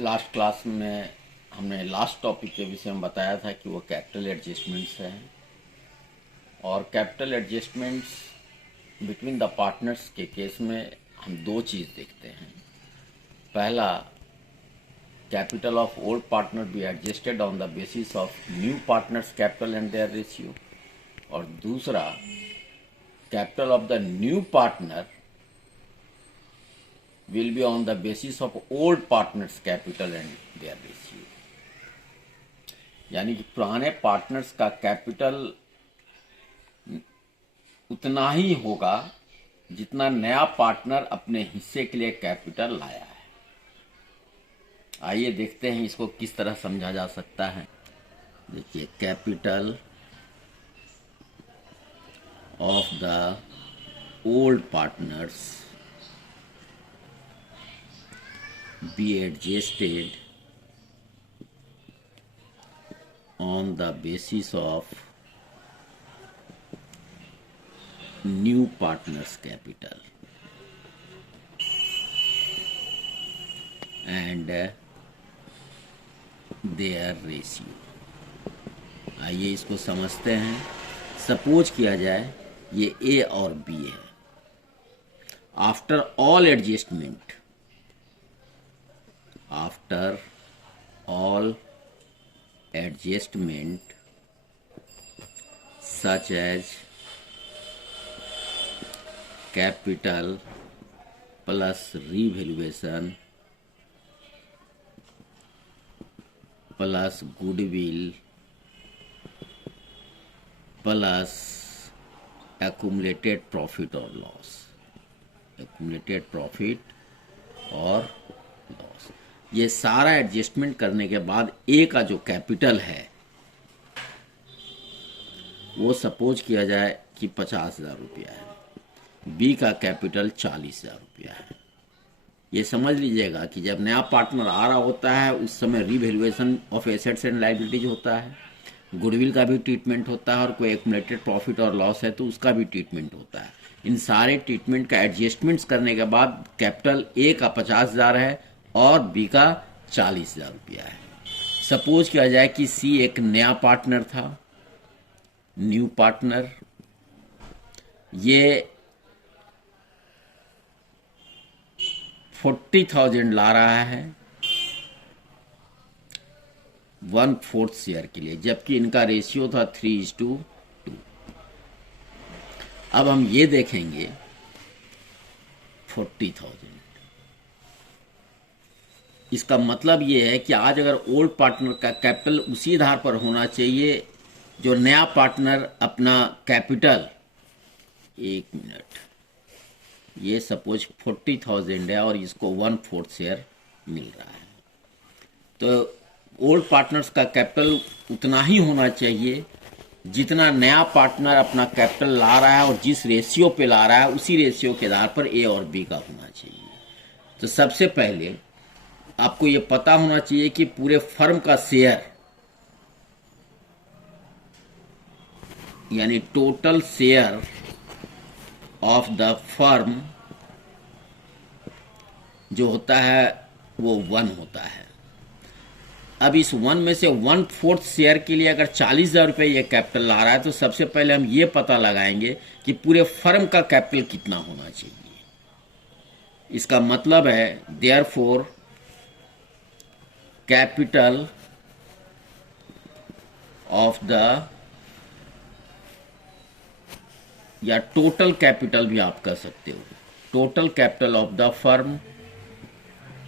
Last class में हमने last topic के विषय में बताया था कि वो कैपिटल एडजस्टमेंट्स हैं। और capital adjustments between the partners के केस में हम दो चीज़ देखते हैं। पहला, capital of old partner be adjusted on the basis of new partners capital and their ratio. और दूसरा, capital of the new partner will be on the basis of old partners capital and their ratio। यानी कि पुराने partners का capital उतना ही होगा जितना नया पार्टनर अपने हिस्से के लिए कैपिटल लाया है। आइए देखते हैं इसको किस तरह समझा जा सकता है। देखिए, capital of the old partners be adjusted on the basis of new partners capital and their ratio। आइए इसको समझते हैं। सपोज किया जाए ये ए और बी है। After all adjustment, after all adjustment such as capital plus revaluation plus goodwill plus accumulated profit or loss, accumulated profit or loss, ये सारा एडजस्टमेंट करने के बाद ए का जो कैपिटल है वो सपोज किया जाए कि 50,000 रुपया है, बी का कैपिटल 40,000 रुपया है। ये समझ लीजिएगा कि जब नया पार्टनर आ रहा होता है उस समय revaluation of assets and liabilities होता है, गुडविल का भी ट्रीटमेंट होता है और कोई एक्युमुलेटेड प्रॉफिट और लॉस है तो उसका भी ट्रीटमेंट होता है। इन सारे ट्रीटमेंट का एडजस्टमेंट्स करने के बाद कैपिटल ए का 50,000 है और बी का 40,000 रुपया है। सपोज किया जाए कि सी एक नया पार्टनर था, न्यू पार्टनर। ये 40,000 ला रहा है 1/4 शेयर के लिए, जबकि इनका रेशियो था 3:2। अब हम ये देखेंगे 40,000, इसका मतलब ये है कि आज अगर ओल्ड पार्टनर का कैपिटल उसी आधार पर होना चाहिए जो नया पार्टनर अपना कैपिटल, एक मिनट, ये सपोज 40,000 है और इसको 1/4 शेयर मिल रहा है, तो ओल्ड पार्टनर्स का कैपिटल उतना ही होना चाहिए जितना नया पार्टनर अपना कैपिटल ला रहा है और जिस रेशियो पे ला रहा है उसी रेशियो के आधार पर ए और बी का होना चाहिए। तो सबसे पहले आपको ये पता होना चाहिए कि पूरे फर्म का शेयर यानी total share of the firm जो होता है वो 1 होता है। अब इस 1 में से 1/4 शेयर के लिए अगर 40,000 रुपये ये कैपिटल ला रहा है तो सबसे पहले हम ये पता लगाएंगे कि पूरे फर्म का कैपिटल कितना होना चाहिए। इसका मतलब है देयरफॉर कैपिटल ऑफ द, या टोटल कैपिटल भी आप कह सकते हो, total capital of the firm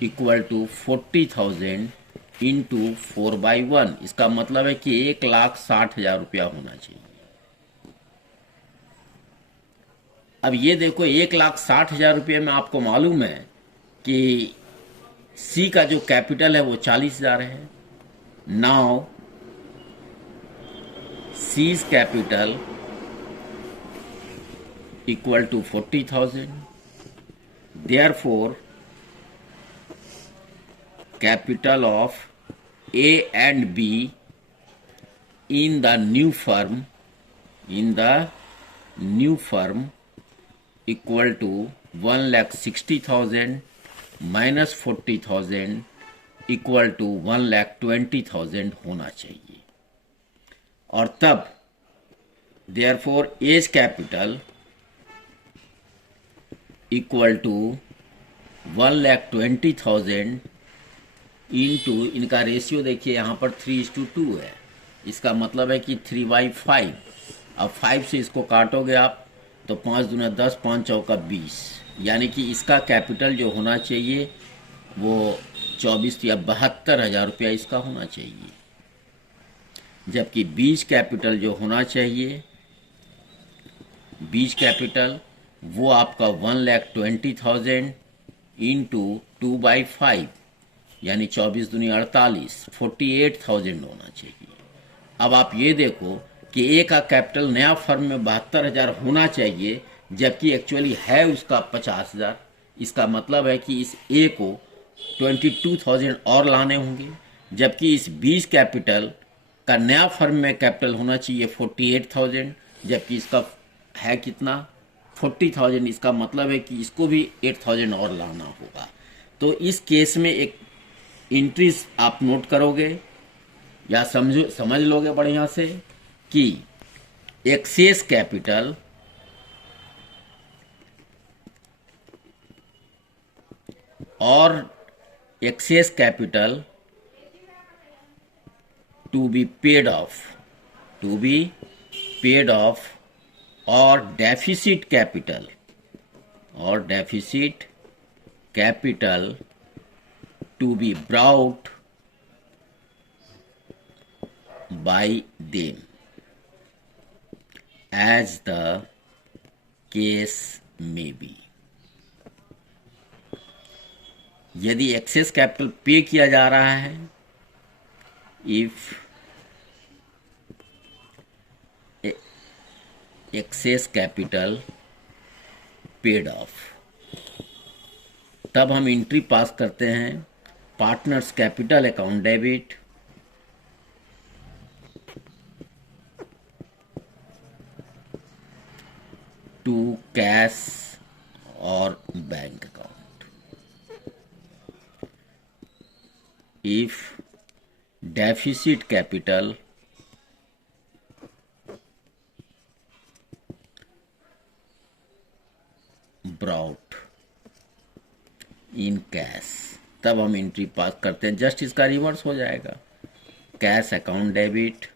equal to 40,000 into 4/1। इसका मतलब है कि 1,60,000 रुपया होना चाहिए। अब ये देखो 1,60,000 रुपये में आपको मालूम है कि सी का जो कैपिटल है वो 40,000 है। Now C's capital equal to 40,000, therefore capital of A and B in the new firm equal to 1,60,000 minus 40,000 equal to 1,20,000 होना चाहिए। और तब therefore A's capital equal to 1,20,000 into, इनका रेशियो देखिए यहाँ पर 3:2 है। इसका मतलब है कि 3/5। अब 5 से इसको काटोगे आप तो 5 दूना 10, 5 चौका 20, यानी कि इसका कैपिटल जो होना चाहिए वो 24 या 72,000 रुपया इसका होना चाहिए। जबकि बीज कैपिटल जो होना चाहिए, बीज कैपिटल वो आपका 1,20,000 इंटू 2/5 यानी 24 दूनी 48, 48,000 होना चाहिए। अब आप ये देखो कि ए का कैपिटल नया फर्म में 72,000 होना चाहिए, जबकि एक्चुअली है उसका 50,000। इसका मतलब है कि इस ए को 22,000 और लाने होंगे, जबकि इस बीज कैपिटल का नया फर्म में कैपिटल होना चाहिए 48,000, जबकि इसका है कितना 40,000। इसका मतलब है कि इसको भी 8,000 और लाना होगा। तो इस केस में एक एंट्रीज आप नोट करोगे या समझ लोगे बढ़िया से कि एक्सेस कैपिटल और excess capital to be paid off और deficit capital to be brought by them as the case may be। यदि एक्सेस कैपिटल पे किया जा रहा है, if excess capital paid off, तब हम एंट्री पास करते हैं partners capital account debit to cash और bank account. If deficit capital brought in cash, तब हम एंट्री पास करते हैं। जस्ट इसका रिवर्स हो जाएगा, cash account debit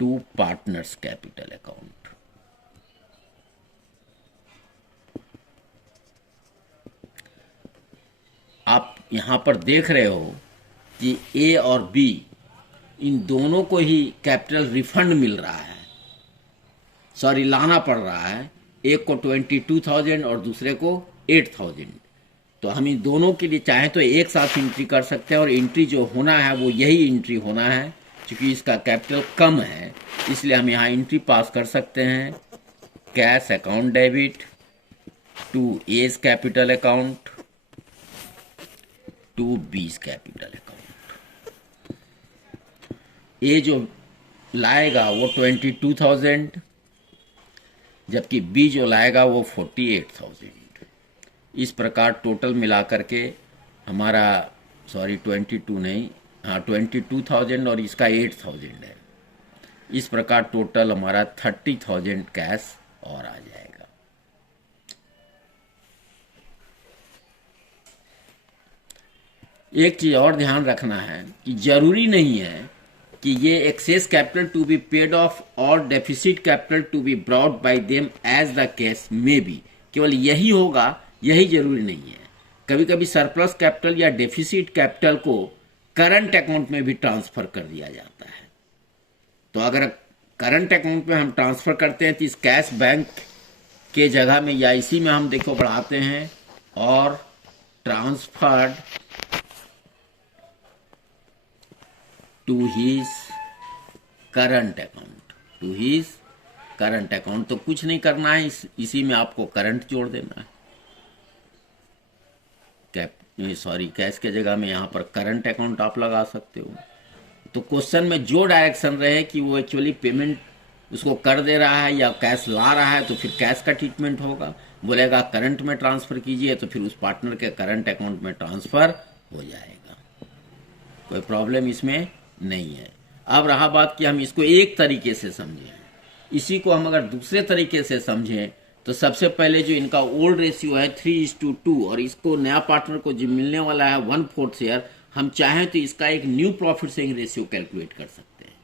to partners capital account. आप यहां पर देख रहे हो कि ए और बी इन दोनों को ही कैपिटल रिफंड मिल रहा है, सॉरी लाना पड़ रहा है। एक को 22,000 और दूसरे को 8,000। तो हम इन दोनों के लिए चाहें तो एक साथ एंट्री कर सकते हैं, और एंट्री जो होना है वो यही एंट्री होना है, क्योंकि इसका कैपिटल कम है, इसलिए हम यहाँ एंट्री पास कर सकते हैं cash account debit to A's capital account to B's capital account. A जो लाएगा वो 22,000, जबकि बी जो लाएगा वो 48,000। इस प्रकार टोटल मिला करके हमारा, सॉरी 22 नहीं, हाँ 22,000 और इसका 8,000 है। इस प्रकार टोटल हमारा 30,000 कैश और आ जाएगा। एक चीज और ध्यान रखना है कि जरूरी नहीं है कि ये excess capital to be paid off और deficit capital to be brought by them as the case may be, केवल यही होगा, यही जरूरी नहीं है। कभी कभी सरप्लस कैपिटल या डेफिसिट कैपिटल को करंट अकाउंट में भी ट्रांसफर कर दिया जाता है। तो अगर करंट अकाउंट में हम ट्रांसफर करते हैं तो इस कैश बैंक के जगह में या इसी में हम देखो बढ़ाते हैं और transferred to his current account, तो कुछ नहीं करना है, इसी में आपको करंट जोड़ देना है। कैश के जगह में यहाँ पर करंट अकाउंट आप लगा सकते हो। तो क्वेश्चन में जो डायरेक्शन रहे कि वो एक्चुअली पेमेंट उसको कर दे रहा है या कैश ला रहा है, तो फिर कैश का ट्रीटमेंट होगा। बोलेगा करंट में ट्रांसफर कीजिए, तो फिर उस पार्टनर के करंट अकाउंट में ट्रांसफर हो जाएगा। कोई प्रॉब्लम इसमें नहीं है। अब रहा बात कि हम इसको एक तरीके से समझें, इसी को हम अगर दूसरे तरीके से समझें तो सबसे पहले जो इनका ओल्ड रेशियो है 3:2 और इसको नया पार्टनर को जो मिलने वाला है 1/4 शेयर, हम चाहें तो इसका एक new profit sharing ratio calculate कर सकते हैं।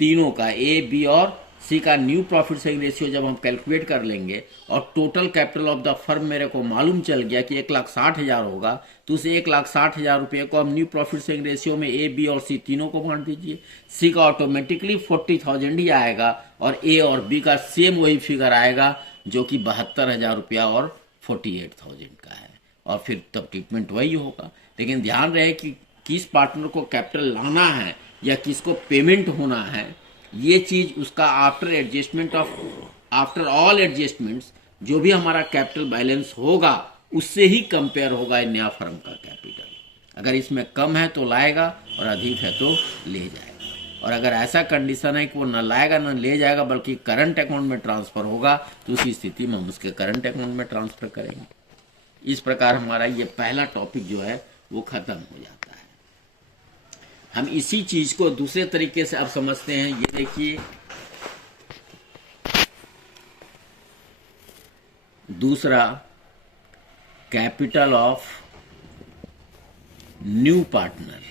तीनों का ए, बी और सी का न्यू प्रॉफिट शेयरिंग रेशियो जब हम कैलकुलेट कर लेंगे और total capital of the firm मेरे को मालूम चल गया कि 1,60,000 होगा, तो उस 1,60,000 रुपये को हम न्यू प्रॉफिट शेयरिंग रेशियो में ए, बी और सी तीनों को बांट दीजिए। सी का ऑटोमेटिकली 40,000 ही आएगा और ए और बी का सेम वही फिगर आएगा जो कि 72,000 रुपया और 48,000 का है, और फिर तब ट्रीटमेंट वही होगा। लेकिन ध्यान रहे कि किस पार्टनर को कैपिटल लाना है या किसको पेमेंट होना है, ये चीज उसका आफ्टर ऑल एडजस्टमेंट्स जो भी हमारा कैपिटल बैलेंस होगा उससे ही कंपेयर होगा नया फर्म का कैपिटल। अगर इसमें कम है तो लाएगा और अधिक है तो ले जाएगा, और अगर ऐसा कंडीशन है कि वो न लाएगा न ले जाएगा बल्कि करंट अकाउंट में ट्रांसफर होगा, तो उसी स्थिति में हम उसके करंट अकाउंट में ट्रांसफर करेंगे। इस प्रकार हमारा ये पहला टॉपिक जो है वो खत्म हो जाता है। हम इसी चीज को दूसरे तरीके से अब समझते हैं। ये देखिए, दूसरा capital of new partner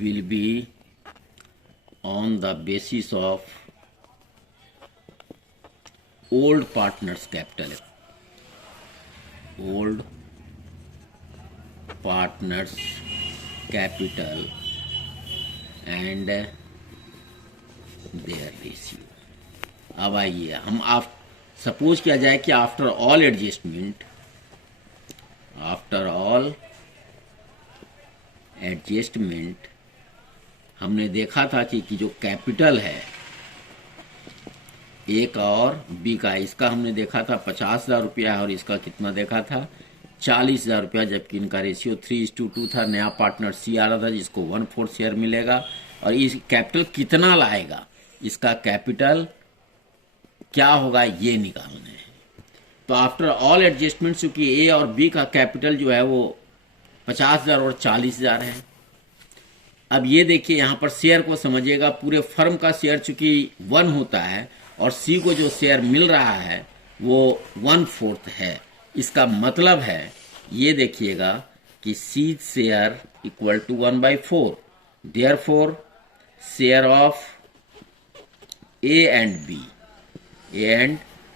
will be on the basis of old partners capital, old partners capital and their ratio। अब आइए हम सपोज किया जाए कि आफ्टर ऑल एडजस्टमेंट हमने देखा था कि जो कैपिटल है ए का और बी का, इसका हमने देखा था 50,000 रुपया है और इसका कितना देखा था 40,000 रुपया, जबकि इनका रेशियो 3:2 था। नया पार्टनर सी आ रहा था जिसको 1/4 शेयर मिलेगा, और इस कैपिटल कितना लाएगा, इसका कैपिटल क्या होगा ये निकालना है। तो आफ्टर ऑल एडजस्टमेंट चूंकि ए और बी का कैपिटल जो है वो 50,000 और 40,000 है। अब ये देखिए यहाँ पर शेयर को समझिएगा, पूरे फर्म का शेयर चूंकि 1 होता है और सी को जो शेयर मिल रहा है वो 1/4 है। इसका मतलब है ये देखिएगा कि C share equal to 1/4, therefore share of A and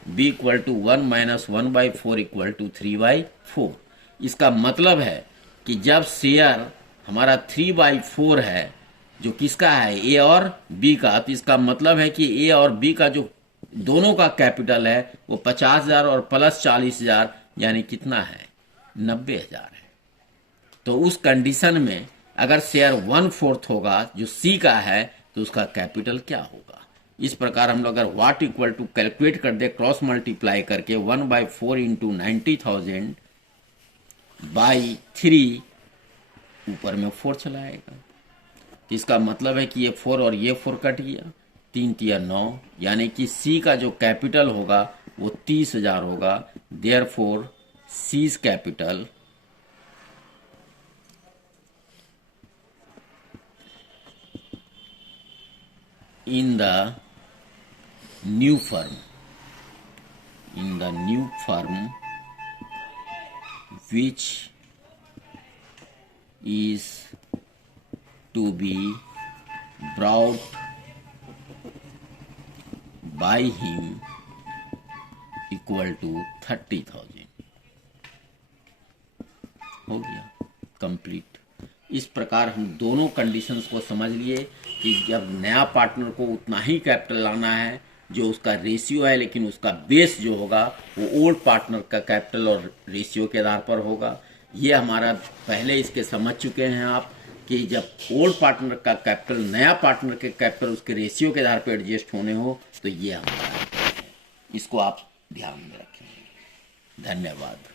B equal to 1 - 1/4 equal to 3/4। इसका मतलब है कि जब शेयर हमारा 3/4 है जो किसका है ए और बी का, तो इसका मतलब है कि ए और बी का जो दोनों का कैपिटल है वो 50,000 और प्लस 40,000 यानी कितना है 90,000 है। तो उस कंडीशन में अगर शेयर 1/4 होगा जो सी का है तो उसका कैपिटल क्या होगा। इस प्रकार हम लोग अगर वाट इक्वल टू कैलकुलेट कर दे क्रॉस मल्टीप्लाई करके 1/4 इंटू 90,000 बाई 3, ऊपर में 4 चलाएगा, तो इसका मतलब है कि ये 4 और ये 4 कट गया, 3 तिया 9, यानी कि सी का जो कैपिटल होगा वो 30,000 होगा। Therefore seize capital in the new firm which is to be brought by him equal to 30,000। हो गया कंप्लीट। इस प्रकार हम दोनों कंडीशंस को समझ लिए कि जब नया पार्टनर को उतना ही कैपिटल लाना है जो उसका रेशियो है, लेकिन उसका बेस जो होगा वो ओल्ड पार्टनर का कैपिटल और रेशियो के आधार पर होगा। ये हमारा पहले इसके समझ चुके हैं आप कि जब ओल्ड पार्टनर का कैपिटल नया पार्टनर के कैपिटल उसके रेशियो के आधार पर एडजस्ट होने हो तो ये हमारा है। इसको आप ध्यान में रखें। धन्यवाद।